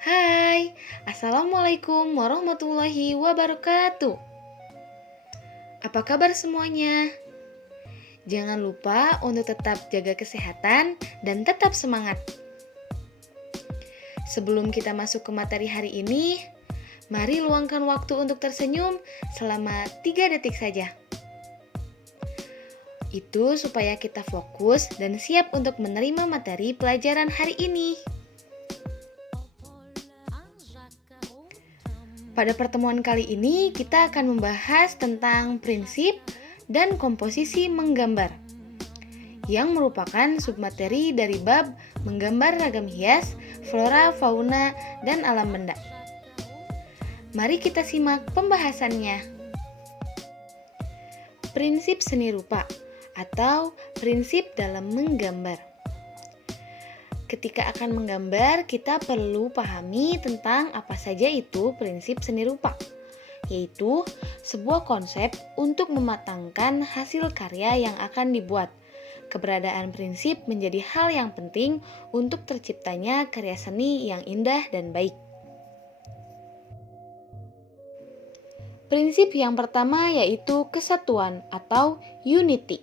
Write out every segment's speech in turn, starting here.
Hai, Assalamualaikum warahmatullahi wabarakatuh. Apa kabar semuanya? Jangan lupa untuk tetap jaga kesehatan dan tetap semangat. Sebelum kita masuk ke materi hari ini, mari luangkan waktu untuk tersenyum selama 3 detik saja. Itu supaya kita fokus dan siap untuk menerima materi pelajaran hari ini. Pada pertemuan kali ini, kita akan membahas tentang prinsip dan komposisi menggambar, yang merupakan submateri dari bab menggambar ragam hias, flora, fauna, dan alam benda. Mari kita simak pembahasannya. Prinsip seni rupa atau prinsip dalam menggambar. Ketika akan menggambar, kita perlu pahami tentang apa saja itu prinsip seni rupa, yaitu sebuah konsep untuk mematangkan hasil karya yang akan dibuat. Keberadaan prinsip menjadi hal yang penting untuk terciptanya karya seni yang indah dan baik. Prinsip yang pertama yaitu kesatuan atau unity.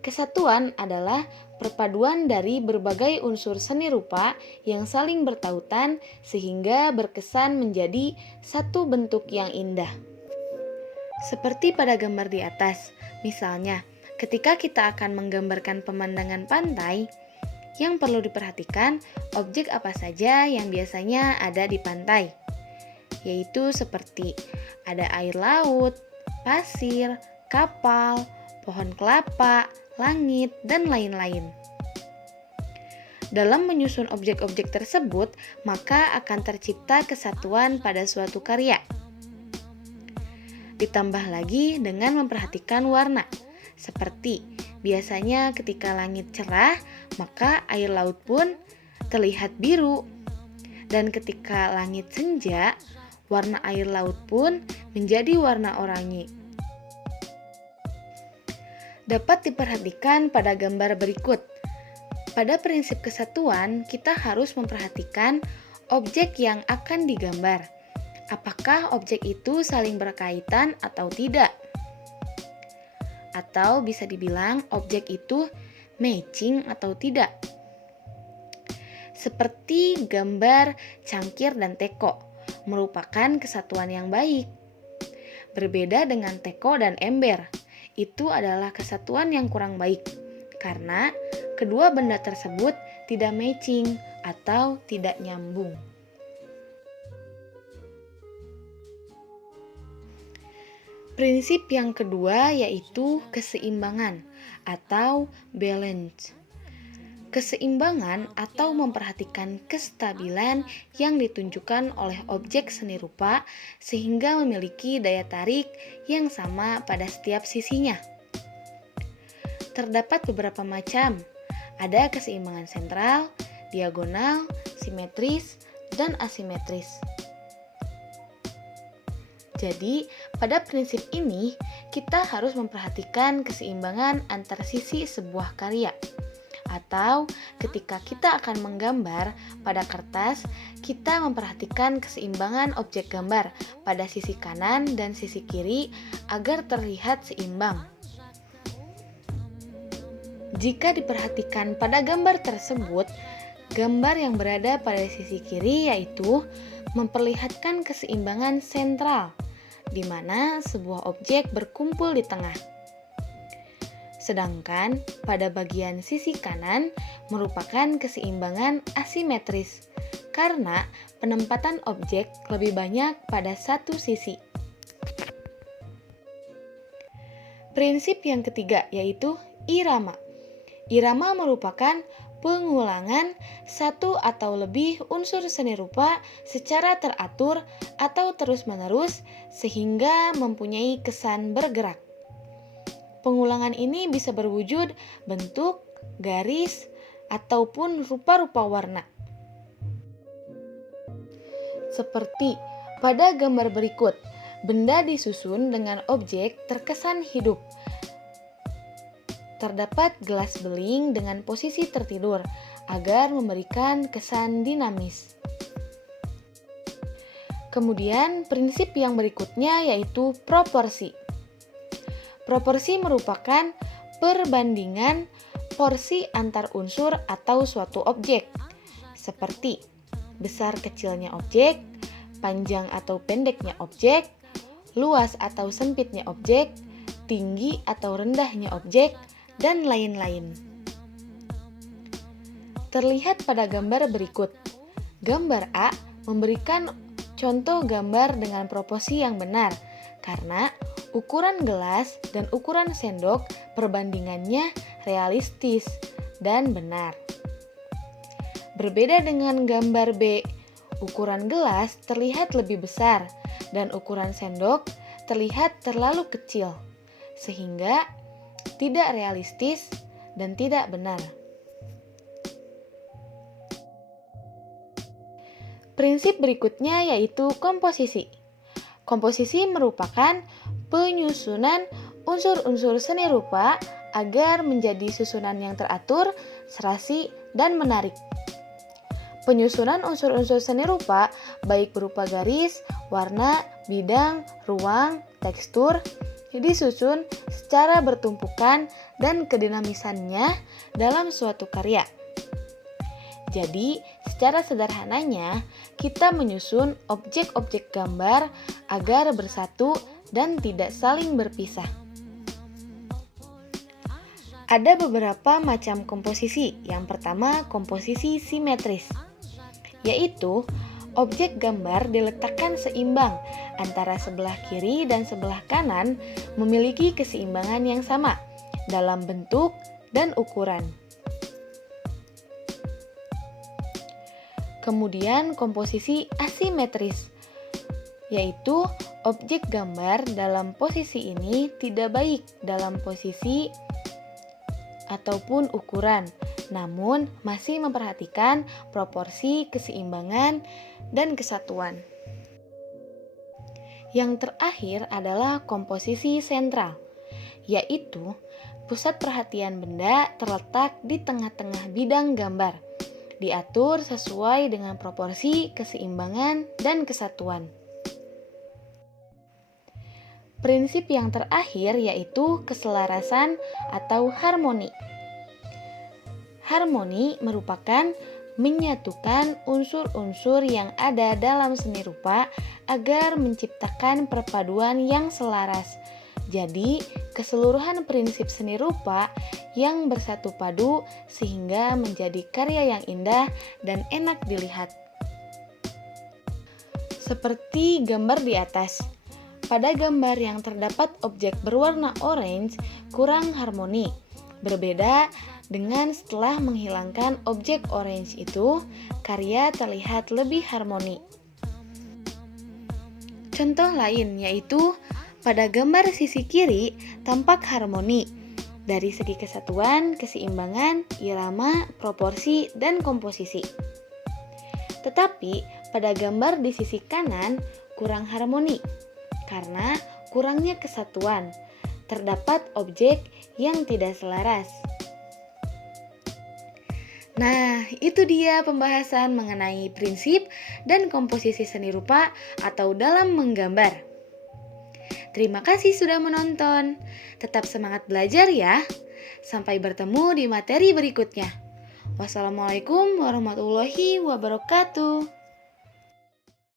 Kesatuan adalah perpaduan dari berbagai unsur seni rupa yang saling bertautan sehingga berkesan menjadi satu bentuk yang indah. Seperti pada gambar di atas, misalnya ketika kita akan menggambarkan pemandangan pantai, yang perlu diperhatikan objek apa saja yang biasanya ada di pantai, yaitu seperti ada air laut, pasir, kapal, pohon kelapa, langit, dan lain-lain. Dalam menyusun objek-objek tersebut, maka akan tercipta kesatuan pada suatu karya. Ditambah lagi dengan memperhatikan warna, seperti biasanya ketika langit cerah, maka air laut pun terlihat biru. Dan ketika langit senja, warna air laut pun menjadi warna oranye. Dapat diperhatikan pada gambar berikut. Pada prinsip kesatuan, kita harus memperhatikan objek yang akan digambar. Apakah objek itu saling berkaitan atau tidak? Atau bisa dibilang objek itu matching atau tidak. Seperti gambar cangkir dan teko, merupakan kesatuan yang baik. Berbeda dengan teko dan ember, itu adalah kesatuan yang kurang baik, karena kedua benda tersebut tidak matching atau tidak nyambung. Prinsip yang kedua yaitu keseimbangan atau balance. Keseimbangan atau memperhatikan kestabilan yang ditunjukkan oleh objek seni rupa sehingga memiliki daya tarik yang sama pada setiap sisinya. Terdapat beberapa macam. Ada keseimbangan sentral, diagonal, simetris, dan asimetris. Jadi, pada prinsip ini kita harus memperhatikan keseimbangan antar sisi sebuah karya. Atau ketika kita akan menggambar pada kertas, kita memperhatikan keseimbangan objek gambar pada sisi kanan dan sisi kiri agar terlihat seimbang. Jika diperhatikan pada gambar tersebut, gambar yang berada pada sisi kiri yaitu memperlihatkan keseimbangan sentral, di mana sebuah objek berkumpul di tengah. Sedangkan pada bagian sisi kanan merupakan keseimbangan asimetris karena penempatan objek lebih banyak pada satu sisi. Prinsip yang ketiga yaitu irama. Irama merupakan pengulangan satu atau lebih unsur seni rupa secara teratur atau terus-menerus sehingga mempunyai kesan bergerak. Pengulangan ini bisa berwujud bentuk, garis, ataupun rupa-rupa warna. Seperti pada gambar berikut, benda disusun dengan objek terkesan hidup. Terdapat gelas beling dengan posisi tertidur agar memberikan kesan dinamis. Kemudian prinsip yang berikutnya yaitu proporsi. Proporsi merupakan perbandingan porsi antar unsur atau suatu objek, seperti besar kecilnya objek, panjang atau pendeknya objek, luas atau sempitnya objek, tinggi atau rendahnya objek, dan lain-lain. Terlihat pada gambar berikut. Gambar A memberikan contoh gambar dengan proporsi yang benar, karena ukuran gelas dan ukuran sendok perbandingannya realistis dan benar. Berbeda dengan gambar B, ukuran gelas terlihat lebih besar dan ukuran sendok terlihat terlalu kecil, sehingga tidak realistis dan tidak benar. Prinsip berikutnya yaitu komposisi. Komposisi merupakan penyusunan unsur-unsur seni rupa agar menjadi susunan yang teratur, serasi, dan menarik. Penyusunan unsur-unsur seni rupa baik berupa garis, warna, bidang, ruang, tekstur disusun secara bertumpukan dan kedinamisannya dalam suatu karya. Jadi, secara sederhananya, kita menyusun objek-objek gambar agar bersatu dan tidak saling berpisah. Ada beberapa macam komposisi. Yang pertama, komposisi simetris, yaitu objek gambar diletakkan seimbang antara sebelah kiri dan sebelah kanan memiliki keseimbangan yang sama dalam bentuk dan ukuran. Kemudian komposisi asimetris, yaitu objek gambar dalam posisi ini tidak baik dalam posisi ataupun ukuran, namun masih memperhatikan proporsi, keseimbangan, dan kesatuan. Yang terakhir adalah komposisi sentral, yaitu pusat perhatian benda terletak di tengah-tengah bidang gambar, diatur sesuai dengan proporsi, keseimbangan, dan kesatuan. Prinsip yang terakhir yaitu keselarasan atau harmoni. Harmoni merupakan menyatukan unsur-unsur yang ada dalam seni rupa agar menciptakan perpaduan yang selaras. Jadi, keseluruhan prinsip seni rupa yang bersatu padu sehingga menjadi karya yang indah dan enak dilihat. Seperti gambar di atas. Pada gambar yang terdapat objek berwarna orange kurang harmoni. Berbeda dengan setelah menghilangkan objek orange itu, karya terlihat lebih harmoni. Contoh lain yaitu pada gambar sisi kiri tampak harmoni dari segi kesatuan, keseimbangan, irama, proporsi, dan komposisi. Tetapi pada gambar di sisi kanan kurang harmoni karena kurangnya kesatuan, terdapat objek yang tidak selaras. Nah, itu dia pembahasan mengenai prinsip dan komposisi seni rupa atau dalam menggambar. Terima kasih sudah menonton. Tetap semangat belajar ya. Sampai bertemu di materi berikutnya. Wassalamualaikum warahmatullahi wabarakatuh.